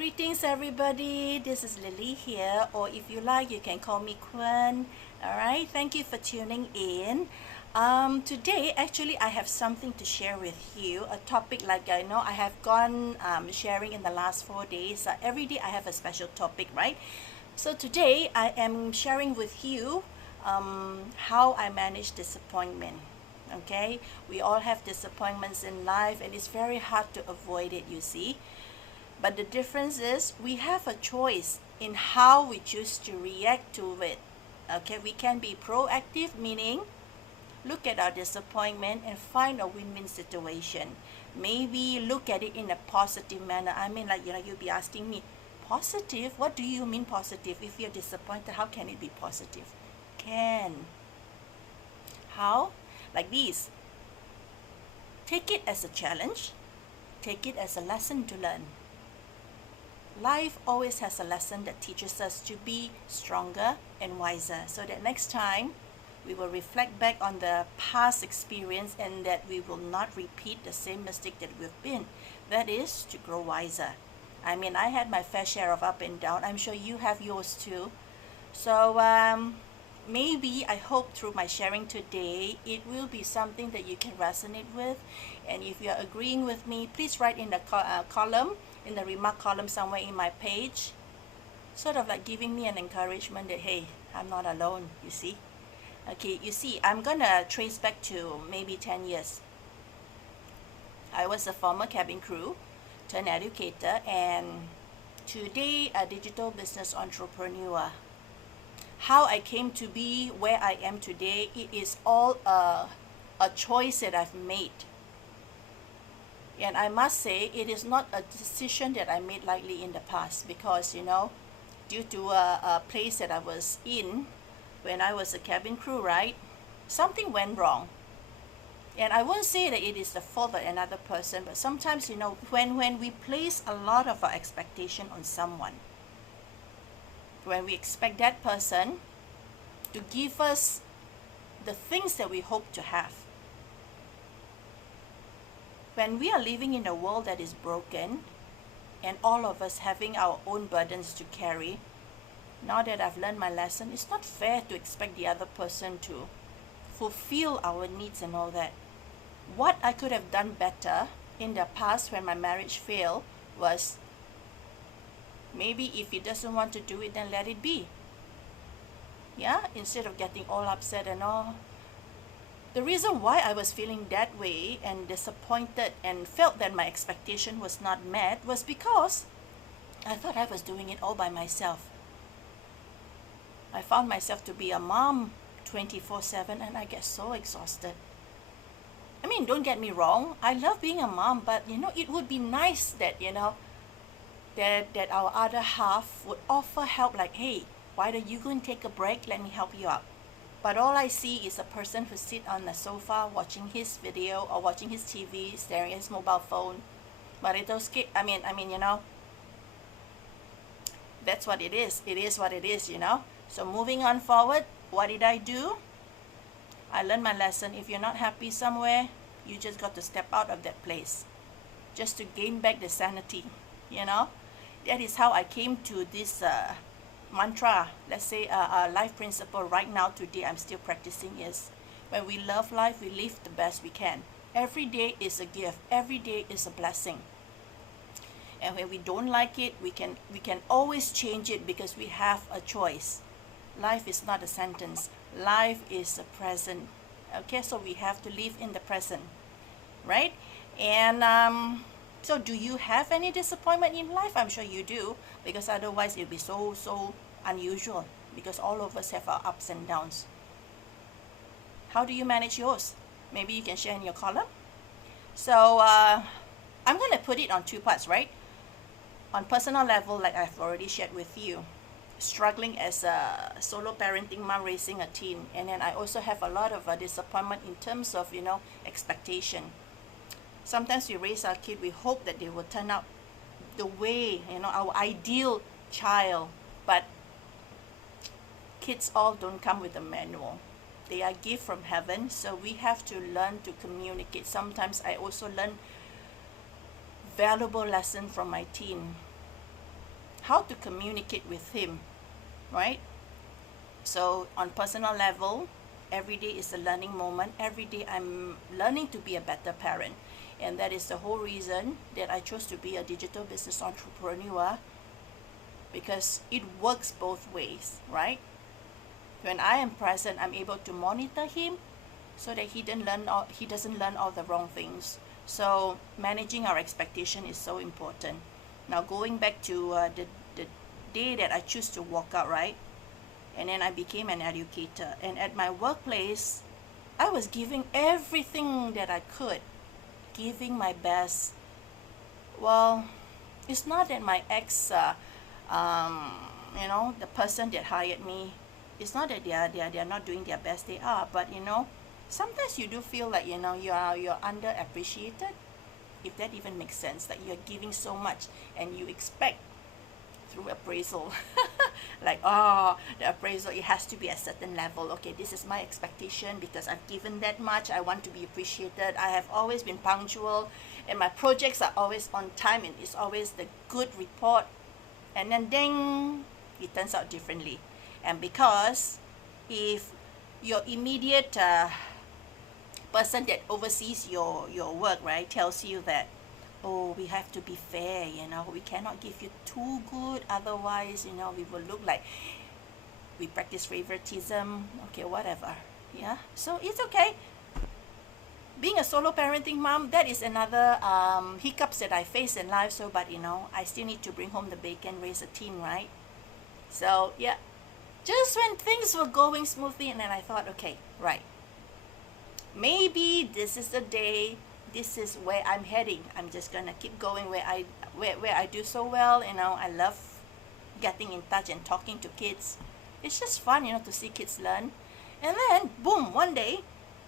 Greetings everybody, this is Lily here, or if you like you can call me Quan. Alright, thank you for tuning in. Today actually I have something to share with you, a topic like I know I have gone sharing in the last 4 days. Every day I have a special topic, right? So today I am sharing with you how I manage disappointment. Okay, we all have disappointments in life and it's very hard to avoid it, you see. But the difference is we have a choice in how we choose to react to it. Okay, we can be proactive, meaning look at our disappointment and find a win-win situation. Maybe look at it in a positive manner. I mean, like, you'll be asking me, positive? What do you mean positive? If you're disappointed, how can it be positive? Can. How? Like this. Take it as a challenge. Take it as a lesson to learn. Life always has a lesson that teaches us to be stronger and wiser, so that next time we will reflect back on the past experience and that we will not repeat the same mistake that we've been. That is to grow wiser. I mean, I had my fair share of up and down. I'm sure you have yours too. So maybe I hope through my sharing today it will be something that you can resonate with. And if you're agreeing with me, please write in the column, in the remark column somewhere in my page, sort of like giving me an encouragement that hey, I'm not alone, you see. Okay, you see, I'm gonna trace back to maybe 10 years. I was a former cabin crew turned educator and today a digital business entrepreneur. How I came to be where I am today, it is all a choice that I've made. And I must say, it is not a decision that I made lightly in the past because, due to a place that I was in when I was a cabin crew, right? Something went wrong. And I won't say that it is the fault of another person, but sometimes, when we place a lot of our expectation on someone, when we expect that person to give us the things that we hope to have, when we are living in a world that is broken and all of us having our own burdens to carry, now that I've learned my lesson, it's not fair to expect the other person to fulfill our needs and all that. What I could have done better in the past when my marriage failed was, maybe if he doesn't want to do it, then let it be. Yeah, instead of getting all upset and all. The reason why I was feeling that way and disappointed and felt that my expectation was not met was because I thought I was doing it all by myself. I found myself to be a mom 24/7 and I get so exhausted. I mean, don't get me wrong, I love being a mom, but it would be nice that, that our other half would offer help, like, hey, why don't you go and take a break? Let me help you out. But all I see is a person who sits on the sofa watching his video or watching his TV, staring at his mobile phone. But that's what it is. It is what it is, So moving on forward, what did I do? I learned my lesson. If you're not happy somewhere, you just got to step out of that place just to gain back the sanity, That is how I came to this mantra, let's say a life principle right now today I'm still practicing is, when we love life, we live the best we can. Every day is a gift. Every day is a blessing. And when we don't like it, we can always change it because we have a choice. Life is not a sentence. Life is a present. Okay, so we have to live in the present, right? And so do you have any disappointment in life? I'm sure you do, because otherwise it would be so unusual, because all of us have our ups and downs. How do you manage yours? Maybe you can share in your column. So I'm going to put it on two parts, right? On personal level, like I've already shared with you, struggling as a solo parenting mom raising a teen, and then I also have a lot of disappointment in terms of expectation. Sometimes we raise our kid, we hope that they will turn out the way, our ideal child. But kids all don't come with a manual. They are gift from heaven, so we have to learn to communicate. Sometimes I also learn valuable lesson from my teen. how to communicate with him, right? So on personal level, every day is a learning moment. Every day I'm learning to be a better parent. And that is the whole reason that I chose to be a digital business entrepreneur, because it works both ways, right? When I am present, I'm able to monitor him so that he doesn't learn all the wrong things. So managing our expectation is so important. Now going back to the day that I choose to walk out, right? And then I became an educator. And at my workplace, I was giving everything that I could, giving my best. Well, it's not that my the person that hired me, it's not that they are not doing their best. They are, but sometimes you do feel like you're underappreciated, if that even makes sense. Like you're giving so much and you expect through appraisal like, oh, the appraisal, it has to be a certain level. Okay, this is my expectation because I've given that much. I want to be appreciated. I have always been punctual and my projects are always on time and it's always the good report. And then ding, it turns out differently. And because if your immediate person that oversees your work, right, tells you that, oh, we have to be fair, we cannot give you too good, otherwise, we will look like we practice favoritism. Okay, whatever. Yeah, so it's okay. Being a solo parenting mom, that is another hiccups that I face in life. So, but I still need to bring home the bacon, raise a teen, right? So yeah, just when things were going smoothly, and then I thought, okay, right, maybe this is the day, this is where I'm heading. I'm just gonna keep going where I do so well. I love getting in touch and talking to kids. It's just fun, to see kids learn. And then boom, one day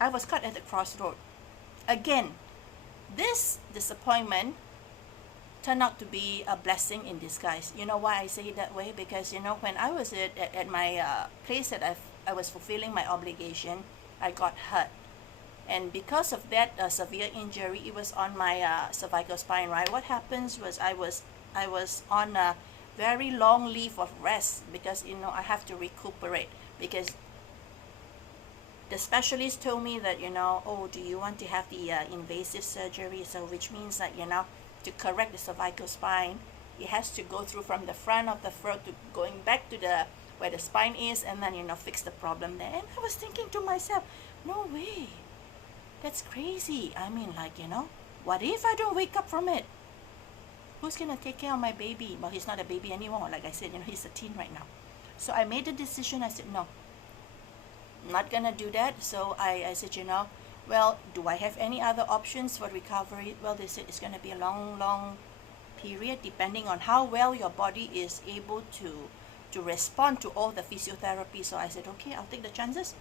I was caught at the crossroad again. This disappointment turned out to be a blessing in disguise. You know why I say it that way? Because when I was at my place that I was fulfilling my obligation, I got hurt. And because of that severe injury, it was on my cervical spine, right? What happens was I was on a very long leave of rest because I have to recuperate, because the specialist told me that oh, do you want to have the invasive surgery? So which means that to correct the cervical spine, it has to go through from the front of the throat to going back to the where the spine is, and then fix the problem there. And I was thinking to myself, no way, that's crazy. I mean, like, what if I don't wake up from it? Who's gonna take care of my baby? Well, he's not a baby anymore. Like I said, he's a teen right now. So I made a decision. I said, no, I'm not gonna do that. So I said, well, do I have any other options for recovery? Well, they said it's gonna be a long period, depending on how well your body is able to respond to all the physiotherapy. So I said, okay, I'll take the chances.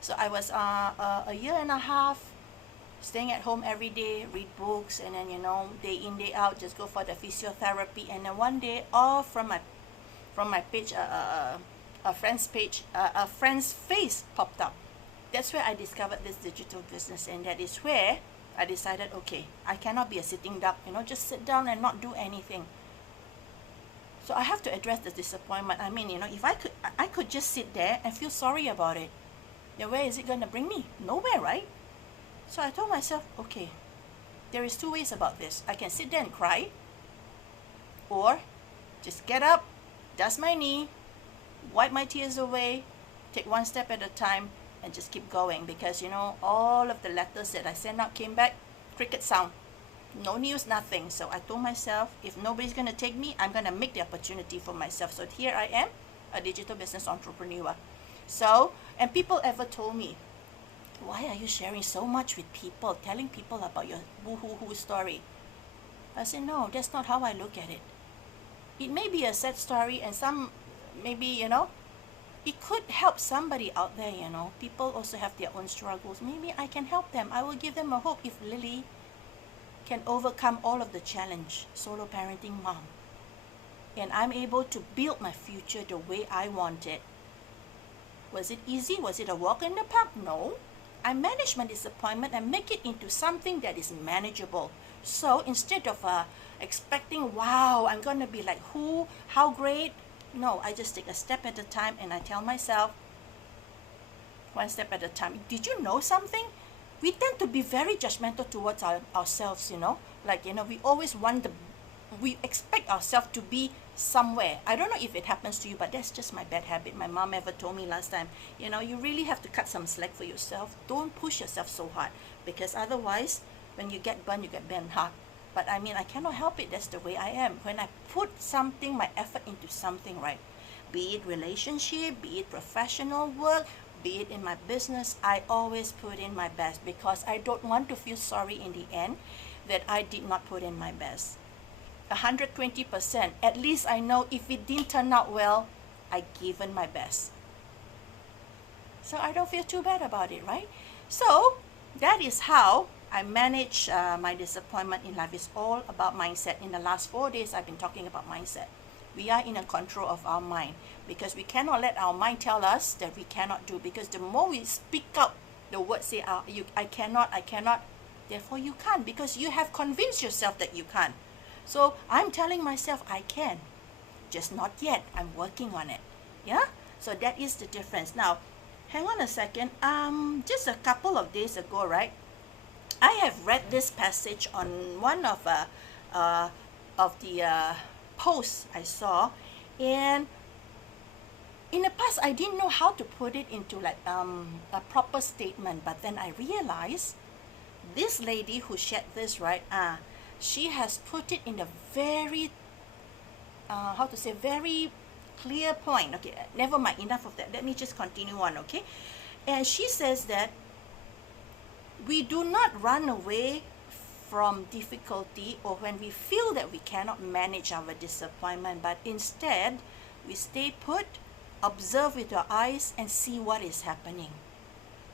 So I was a year and a half staying at home every day, read books, and then day in day out just go for the physiotherapy. And then one day, off from my page, a friend's page, a friend's face popped up. That's where I discovered this digital business, and that is where I decided, okay, I cannot be a sitting duck, just sit down and not do anything. So I have to address the disappointment. I mean, if I could just sit there and feel sorry about it, then where is it going to bring me? Nowhere, right? So I told myself, okay, there is two ways about this. I can sit there and cry, or just get up, dust my knee, wipe my tears away, take one step at a time, and just keep going. Because all of the letters that I sent out came back cricket sound, no news, nothing. So I told myself, if nobody's going to take me, I'm going to make the opportunity for myself. So here I am, a digital business entrepreneur. So, and people ever told me, why are you sharing so much with people, telling people about your boo-hoo-hoo story? I said, no, that's not how I look at it. It may be a sad story, and some, maybe, it could help somebody out there, People also have their own struggles. Maybe I can help them. I will give them a hope. If Lily can overcome all of the challenge, solo parenting mom, and I'm able to build my future the way I want it. Was it easy? Was it a walk in the park? No. I manage my disappointment and make it into something that is manageable. So instead of expecting, wow, I'm going to be like who, how great, no, I just take a step at a time and I tell myself, one step at a time. Did you know something? We tend to be very judgmental towards ourselves, like, we always want we expect ourselves to be somewhere. I don't know if it happens to you, but that's just my bad habit. My mom ever told me last time, you really have to cut some slack for yourself. Don't push yourself so hard, because otherwise, when you get burned hard. But I mean, I cannot help it. That's the way I am. When I put something, my effort into something, right? Be it relationship, be it professional work, be it in my business, I always put in my best, because I don't want to feel sorry in the end that I did not put in my best. 120%. At least I know if it didn't turn out well, I given my best. So I don't feel too bad about it, right? So that is how I manage my disappointment in life. It's all about mindset. In the last 4 days, I've been talking about mindset. We are in a control of our mind, because we cannot let our mind tell us that we cannot do, because the more we speak out the word, say, I cannot, therefore you can't, because you have convinced yourself that you can't. So I'm telling myself I can, just not yet. I'm working on it. Yeah, so that is the difference. Now hang on a second. Just a couple of days ago, right, I have read this passage on one of the posts I saw, and in the past I didn't know how to put it into like a proper statement, but then I realized this lady who shared this, right, she has put it in a very very clear point. Okay, never mind, enough of that, let me just continue on. Okay, and she says that we do not run away from difficulty or when we feel that we cannot manage our disappointment, but instead we stay put, observe with our eyes, and see what is happening.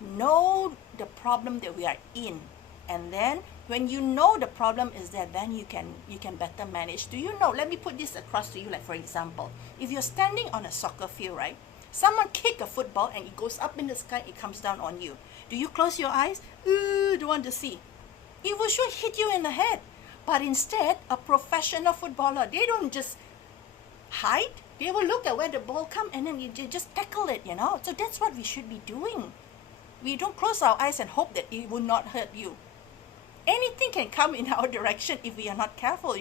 Know the problem that we are in, and then when you know the problem is there, then you can better manage. Do you know, let me put this across to you, like for example, if you're standing on a soccer field, right, someone kick a football and it goes up in the sky, it comes down on you. Do you close your eyes? Don't want to see. It will sure hit you in the head. But instead, a professional footballer, they don't just hide. They will look at where the ball comes and then you just tackle it, So that's what we should be doing. We don't close our eyes and hope that it will not hurt you. Anything can come in our direction if we are not careful,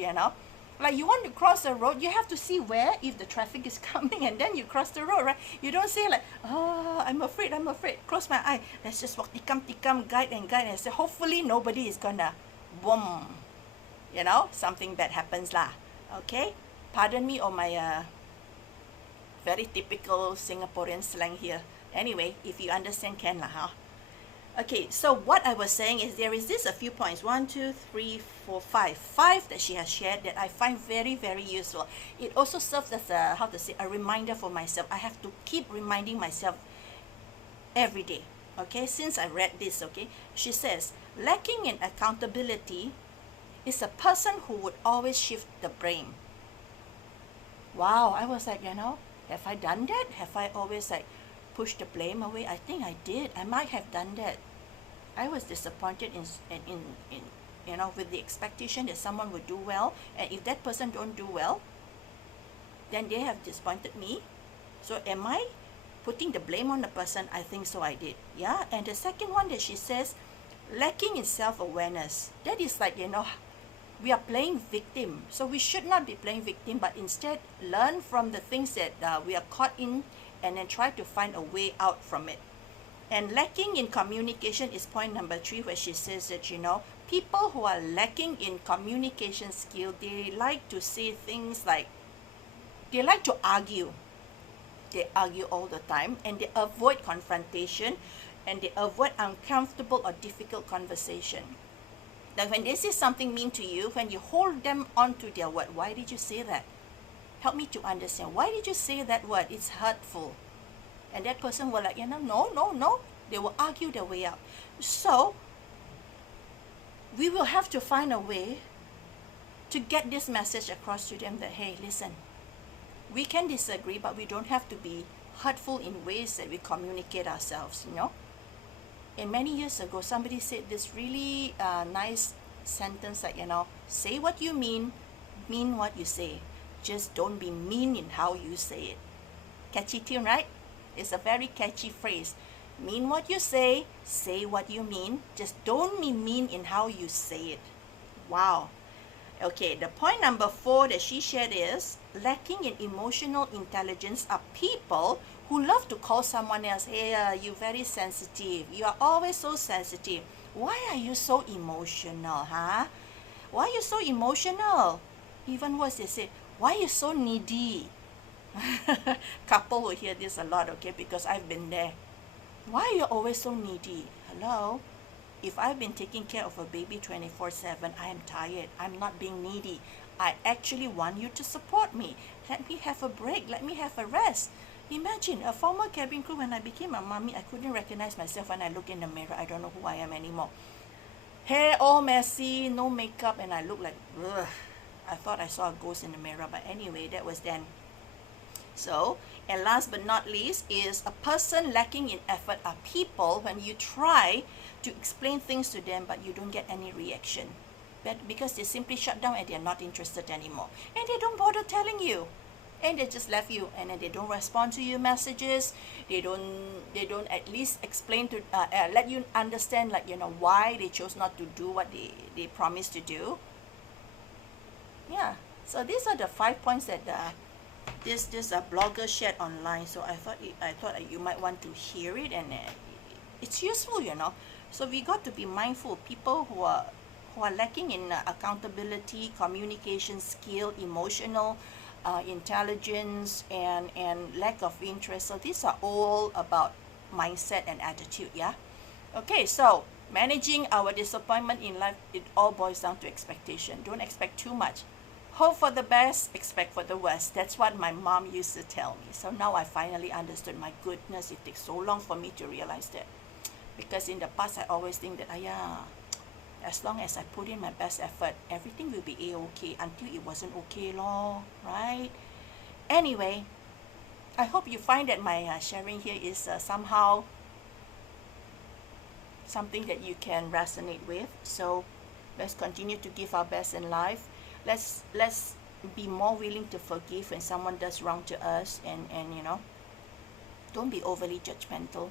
Like you want to cross the road, you have to see where, if the traffic is coming, and then you cross the road, right? You don't say like, oh, I'm afraid, close my eye, let's just walk, tikam, guide and say, hopefully nobody is gonna, boom, something bad happens lah. Okay, pardon me or my very typical Singaporean slang here. Anyway, if you understand, can lah, huh? Okay, so what I was saying is there is this a few points, 1, 2, 3, 4, 5 that she has shared that I find very, very useful. It also serves as a reminder for myself. I have to keep reminding myself every day. Okay, since I read this, okay, she says, lacking in accountability is a person who would always shift the blame. Wow, I was like, have I done that? Have I always like pushed the blame away? I think I did. I might have done that. I was disappointed in with the expectation that someone would do well, and if that person don't do well, then they have disappointed me. So am I putting the blame on the person? I think so, I did. Yeah. And the second one that she says, lacking in self-awareness. That is like, we are playing victim. So we should not be playing victim, but instead learn from the things that we are caught in, and then try to find a way out from it. And lacking in communication is point number 3, where she says that, people who are lacking in communication skill, they like to say things like, they like to argue. They argue all the time, and they avoid confrontation, and they avoid uncomfortable or difficult conversation. Like when they say something mean to you, when you hold them on to their word, why did you say that? Help me to understand. Why did you say that word? It's hurtful. And that person will like, no. They will argue their way out. So, we will have to find a way to get this message across to them that, hey, listen, we can disagree, but we don't have to be hurtful in ways that we communicate ourselves, And many years ago, somebody said this really nice sentence like, say what you mean what you say. Just don't be mean in how you say it. Catchy tune, right? It's a very catchy phrase. Mean what you say what you mean. Just don't be mean in how you say it. Wow. Okay, the point number 4 that she shared is, lacking in emotional intelligence are people who love to call someone else, hey, you're very sensitive. You are always so sensitive. Why are you so emotional, huh? Why are you so emotional? Even worse, they say, why are you so needy? Couple will hear this a lot, okay, because I've been there. Why are you always so needy? Hello? If I've been taking care of a baby 24/7, I am tired. I'm not being needy. I actually want you to support me. Let me have a break. Let me have a rest. Imagine a former cabin crew, when I became a mommy, I couldn't recognize myself when I look in the mirror. I don't know who I am anymore. Hair all messy, no makeup, and I look like, ugh. I thought I saw a ghost in the mirror, but anyway, that was then. So, and last but not least is, a person lacking in effort are people when you try to explain things to them but you don't get any reaction. Because they simply shut down and they're not interested anymore. And they don't bother telling you. And they just left you, and then they don't respond to your messages. They don't at least explain to let you understand, like, why they chose not to do what they promised to do. Yeah. So these are the 5 points that this blogger shared online. So I thought you might want to hear it, and it's useful, So we got to be mindful. People who are lacking in accountability, communication skill, emotional intelligence, and lack of interest. So these are all about mindset and attitude. Yeah. Okay. So managing our disappointment in life, it all boils down to expectation. Don't expect too much. Hope for the best, expect for the worst. That's what my mom used to tell me. So now I finally understood. My goodness, it takes so long for me to realize that. Because in the past, I always think that, as long as I put in my best effort, everything will be a-okay, until it wasn't okay, lor, right? Anyway, I hope you find that my sharing here is somehow something that you can resonate with. So let's continue to give our best in life. Let's be more willing to forgive when someone does wrong to us, and don't be overly judgmental.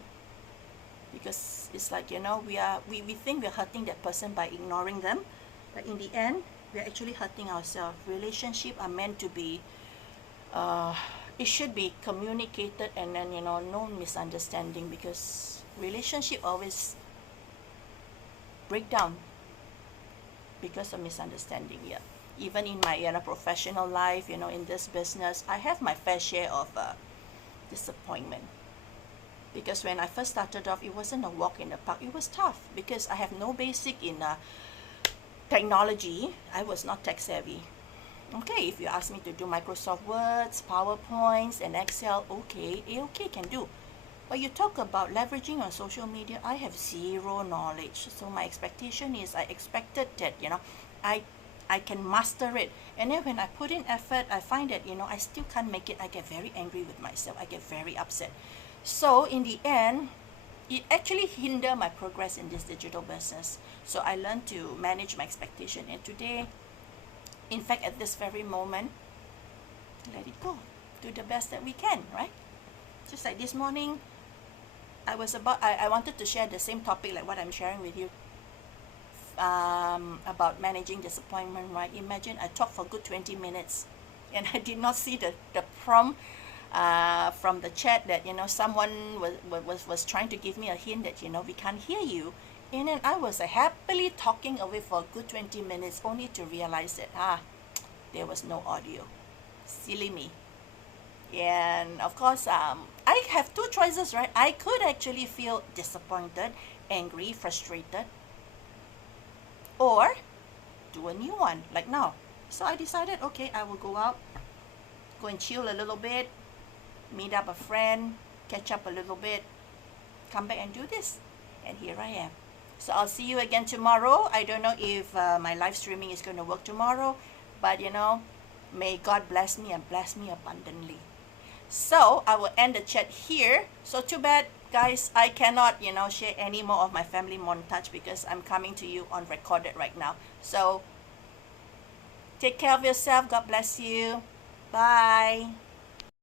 Because it's like, we think we're hurting that person by ignoring them, but in the end, we're actually hurting ourselves. Relationships are meant to be, it should be communicated, and then, no misunderstanding, because relationship always break down because of misunderstanding. Yeah. Even in my professional life, in this business, I have my fair share of disappointment. Because when I first started off, it wasn't a walk in the park. It was tough because I have no basic in technology. I was not tech savvy. Okay, if you ask me to do Microsoft Words, PowerPoints, and Excel, okay, can do. But you talk about leveraging on social media, I have zero knowledge. So my expectation is, I expected that, I can master it. And then when I put in effort, I find that, I still can't make it. I get very angry with myself. I get very upset. So in the end, it actually hindered my progress in this digital business. So I learned to manage my expectation. And today, in fact, at this very moment, let it go. Do the best that we can, right? Just like this morning, I wanted to share the same topic like what I'm sharing with you, about managing disappointment, right? Imagine I talked for a good 20 minutes and I did not see the prompt from the chat that someone was trying to give me a hint that we can't hear you, and then I was happily talking away for a good 20 minutes only to realize that there was no audio. Silly me. And of course, I have two choices, right? I could actually feel disappointed, angry, frustrated, or do a new one like now. So I decided, okay, I will go out, go and chill a little bit, meet up a friend, catch up a little bit, come back and do this. And here I am. So I'll see you again tomorrow. I don't know if my live streaming is going to work tomorrow, but may God bless me and bless me abundantly. So I will end the chat here. So too bad guys, I cannot, share any more of my family montage because I'm coming to you on recorded right now. So take care of yourself. God bless you. Bye.